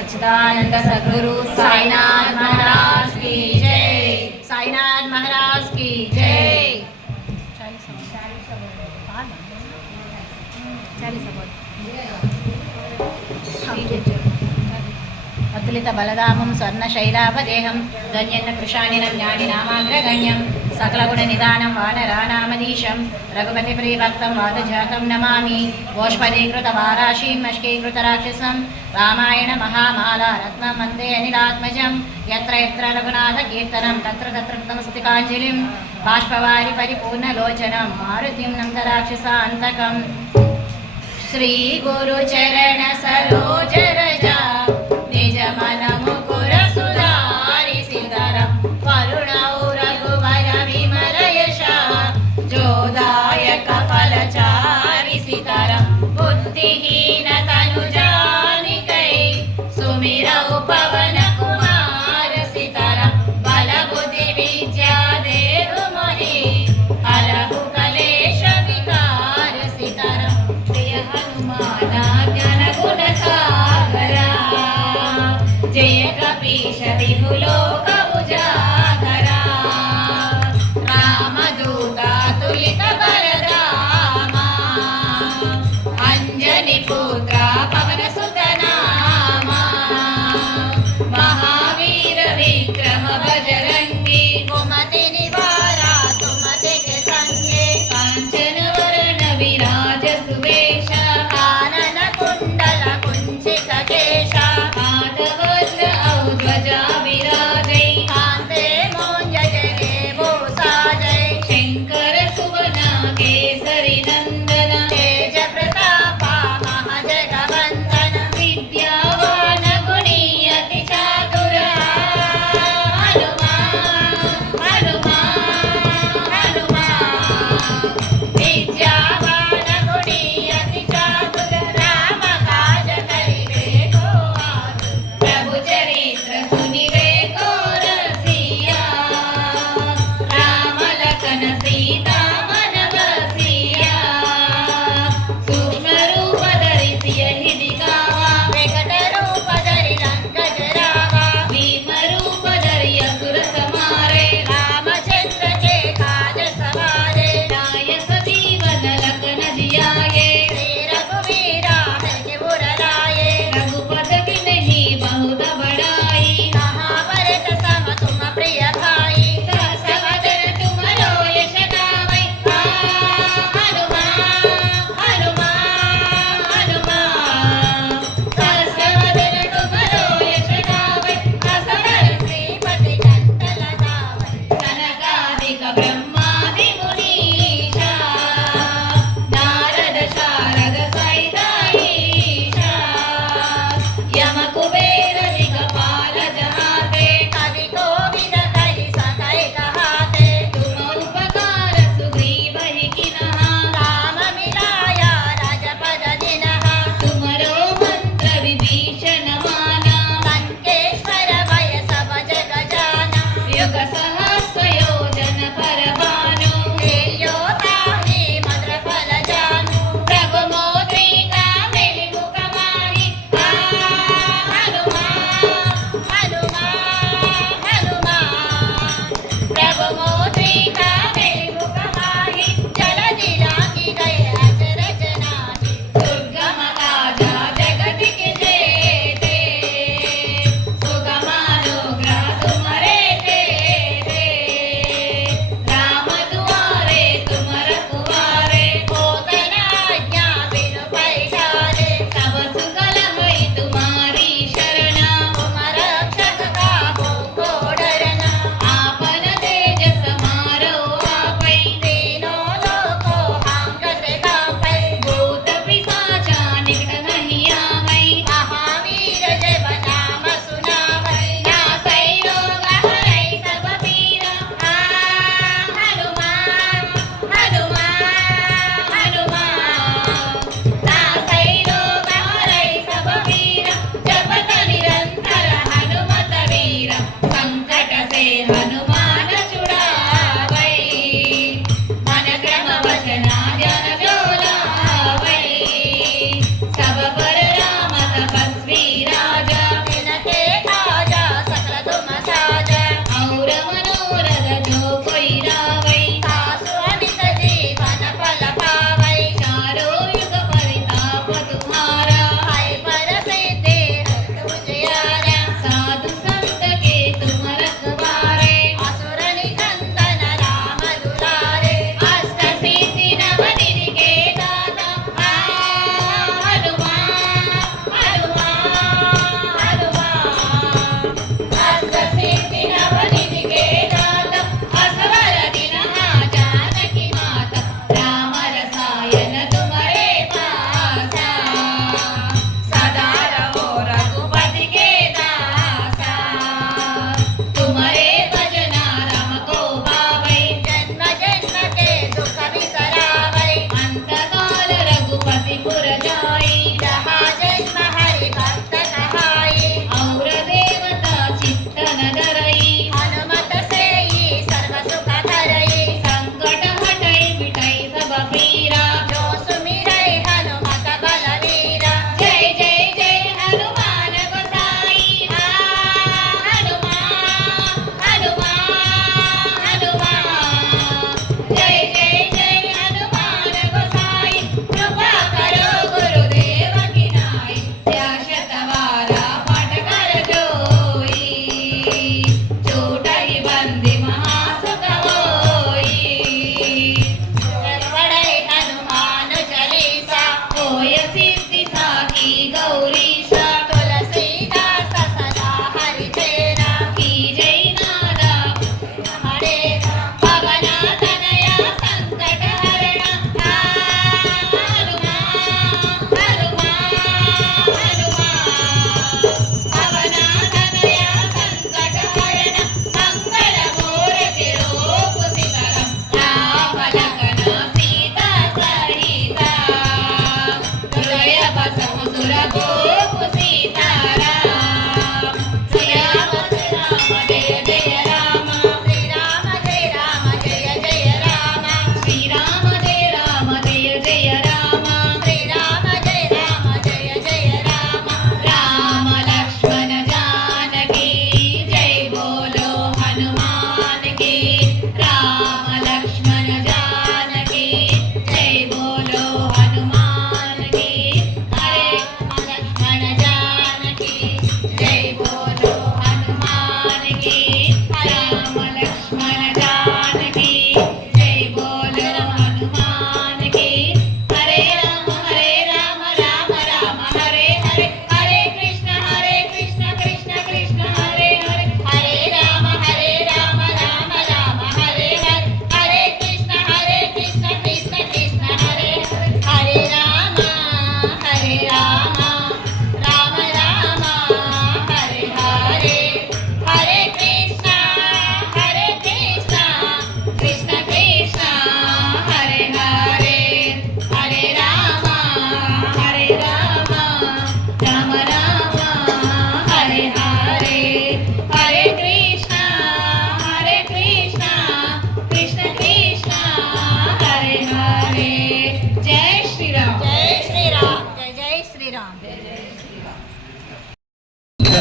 सच्चिदानंद सदगुरु साईनाथ महाराज की जय साईनाथ महाराज की जय अतुलितबलदामं स्वर्णशैलाभदेहं धन्यन्न कृशानिनं ज्ञानिनामाग्रगण्यं सकलगुणनिदानं वानरानामधीशं रघुपतिप्रियभक्तं वादजातं नमामि गोष्पदीकृतवाराशीं मष्कीकृतराक्षसं रामायणमहामाला रत्नं वन्दे अनिलात्मजं यत्र यत्र रघुनाथकीर्तनं तत्र तत्र कृतमस्तिकाञ्जलिं बाष्पवारि परिपूर्णलोचनं मारुतिं नन्दराक्षसान्तकं श्रीगुरुचरणसरोजर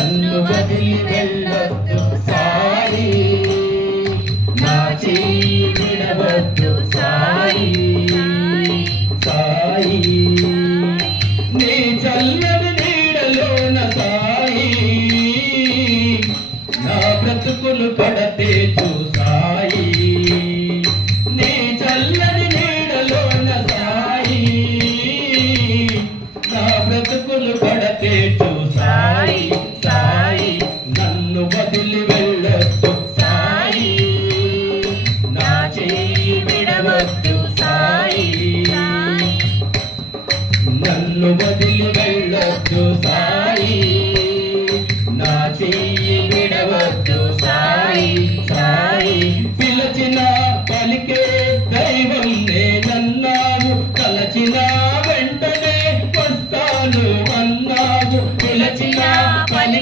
and the wedding